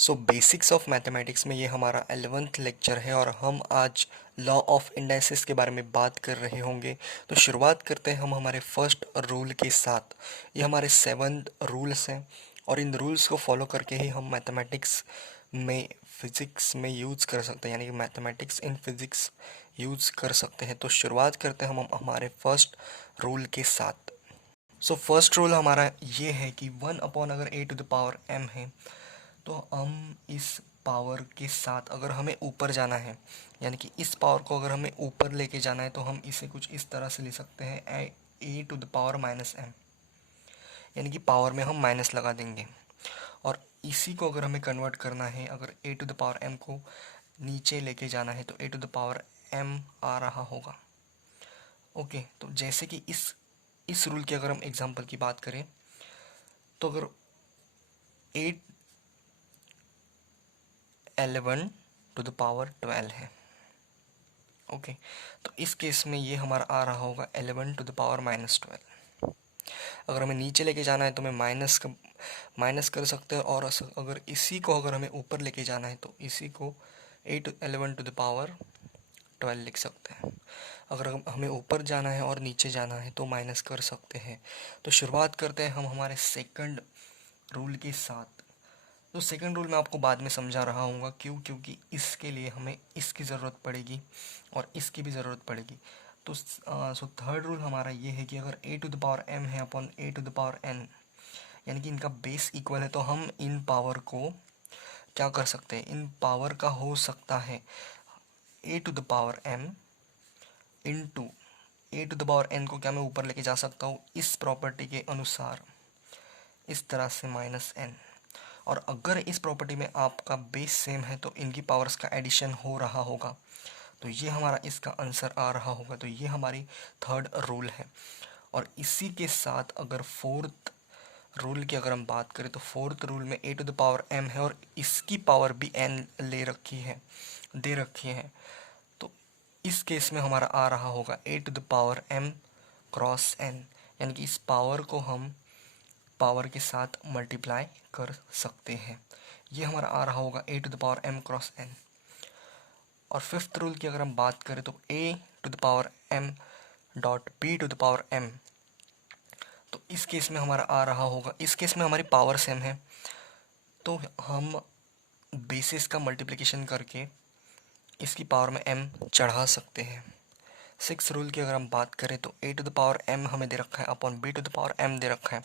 So basics of mathematics में ये हमारा 11th लेक्चर है और हम आज लॉ ऑफ इंडाइसिस के बारे में बात कर रहे होंगे। तो शुरुआत करते हैं हम हमारे फर्स्ट रूल के साथ। ये हमारे 7 रूल्स हैं और इन रूल्स को फॉलो करके ही हम मैथमेटिक्स में फिज़िक्स में यूज़ कर सकते हैं, यानी कि मैथमेटिक्स इन फिज़िक्स यूज़ कर सकते हैं। तो शुरुआत करते हैं हम हमारे फर्स्ट रूल के साथ। सो फर्स्ट रूल हमारा ये है कि 1 अगर a to the power m है तो हम इस पावर के साथ अगर हमें ऊपर जाना है, यानी कि इस पावर को अगर हमें ऊपर लेके जाना है तो हम इसे कुछ इस तरह से लिख सकते हैं a to the power minus m, यानी कि पावर में हम माइनस लगा देंगे। और इसी को अगर हमें कन्वर्ट करना है, अगर a to the power m को नीचे लेके जाना है तो a to the power m आ रहा होगा। ओके, तो जैसे कि इस रूल की अगर हम एग्जांपल की बात करें तो अगर 11 टू द पावर 12 है। ओके, तो इस केस में ये हमारा आ रहा होगा 11 टू द पावर माइनस 12। अगर हमें नीचे लेके जाना है तो हमें माइनस कर सकते हैं, और अगर इसी को अगर हमें ऊपर लेके जाना है तो इसी को 11 टू द पावर 12 लिख सकते हैं। अगर हमें ऊपर जाना है और नीचे जाना है तो माइनस कर सकते हैं। तो शुरुआत करते हैं हम हमारे सेकंड रूल के साथ। तो सेकंड रूल मैं आपको बाद में समझा रहा हूँ क्योंकि इसके लिए हमें इसकी ज़रूरत पड़ेगी और इसकी भी ज़रूरत पड़ेगी। तो थर्ड रूल हमारा ये है कि अगर a to the power m है upon a to the power n, यानी कि इनका बेस इक्वल है, तो हम इन पावर को क्या कर सकते हैं, इन पावर का हो सकता है a to the power m into a to the power n को क्या मैं ऊपर लेके जा सकता हूँ इस प्रॉपर्टी के अनुसार, इस तरह से माइनस n। और अगर इस प्रॉपर्टी में आपका बेस सेम है तो इनकी पावर्स का एडिशन हो रहा होगा, तो ये हमारा इसका आंसर आ रहा होगा। तो ये हमारी थर्ड रूल है। और इसी के साथ अगर फोर्थ रूल की अगर हम बात करें तो फोर्थ रूल में a to the power m है और इसकी पावर भी n दे रखी है। तो इस केस में हमारा आ रहा होगा a to the power m cross n, यानी कि इस पावर को हम पावर के साथ मल्टीप्लाई कर सकते हैं। ये हमारा आ रहा होगा a to the power m cross n। और फिफ्थ रूल की अगर हम बात करें तो a to the power m dot b to the power m, तो इस केस में हमारा आ रहा होगा, इस केस में हमारी पावर सेम है तो हम बेसिस का मल्टीप्लिकेशन करके इसकी पावर में m चढ़ा सकते हैं। सिक्स रूल की अगर हम बात करें तो a to the power m हमें दे रखा है upon b to the power m दे रखा है।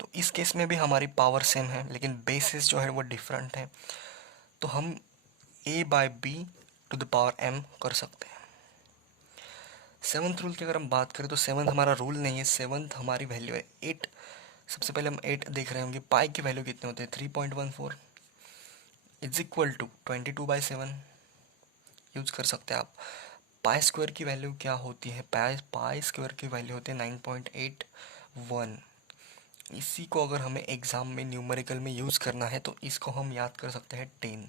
तो इस केस में भी हमारी पावर सेम है लेकिन बेसिस जो है वो डिफरेंट है, तो हम a by b to the power m कर सकते हैं। सेवन्थ रूल की अगर हम बात करें तो सेवन्थ हमारा रूल नहीं है, सेवन्थ हमारी वैल्यू है 8। सबसे पहले हम 8 देख रहे होंगे, पाई की वैल्यू कितने होते हैं 3.14 इज इक्वल टू 22/7 यूज कर सकते हैं आप। पाई स्क्वायर की वैल्यू क्या होती है, पाई स्क्वायर की वैल्यू होती है 9.81। इसी को अगर हमें एग्ज़ाम में न्यूमेरिकल में यूज़ करना है तो इसको हम याद कर सकते हैं 10,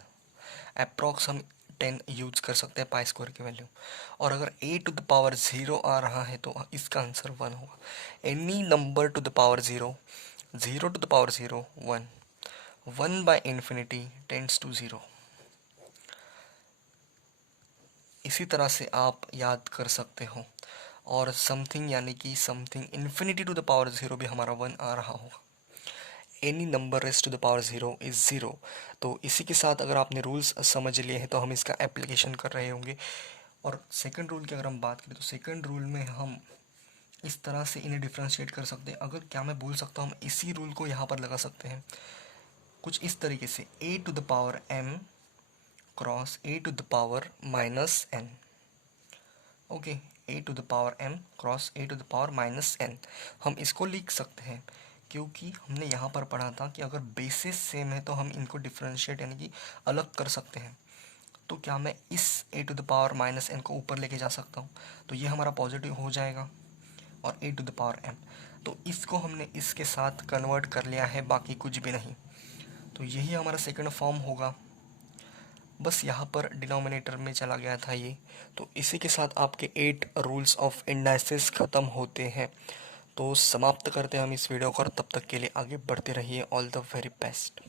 अप्रॉक्स हम 10 यूज कर सकते हैं पाई स्क्वायर की वैल्यू। और अगर a टू द पावर 0 आ रहा है तो इसका आंसर 1 होगा। Any number to the power 0, 0 to the power 0 1, 1 by infinity tends to 0। इसी तरह से आप याद कर सकते हो। और समथिंग यानी कि something infinity to the power 0 भी हमारा 1 आ रहा होगा। Any number raise to the power 0 is 0। तो इसी के साथ अगर आपने रूल्स समझ लिए हैं तो हम इसका एप्लीकेशन कर रहे होंगे। और सेकंड रूल की अगर हम बात करें तो सेकंड रूल में हम इस तरह से इन्हें डिफ्रेंशिएट कर सकते हैं। अगर क्या मैं बोल सकता हूँ, हम इसी रूल को यहाँ पर लगा सकते हैं कुछ इस तरीके से a to the power m cross a to the power minus n। Okay, a to the power m cross a to the power minus n हम इसको लिख सकते हैं क्योंकि हमने यहाँ पर पढ़ा था कि अगर बेसिस सेम है तो हम इनको डिफ्रेंशिएट यानी कि अलग कर सकते हैं। तो क्या मैं इस a to the power minus n को ऊपर लेके जा सकता हूँ, तो ये हमारा पॉजिटिव हो जाएगा और a to the power m, तो इसको हमने इसके साथ कन्वर्ट कर लिया है, बाकी कुछ भी नहीं। तो यही हमारा सेकंड फॉर्म होगा, बस यहाँ पर डिनोमिनेटर में चला गया था ये। तो इसी के साथ आपके 8 रूल्स ऑफ इंडाइसिस ख़त्म होते हैं। तो समाप्त करते हैं हम इस वीडियो को और तब तक के लिए आगे बढ़ते रहिए। All the very best.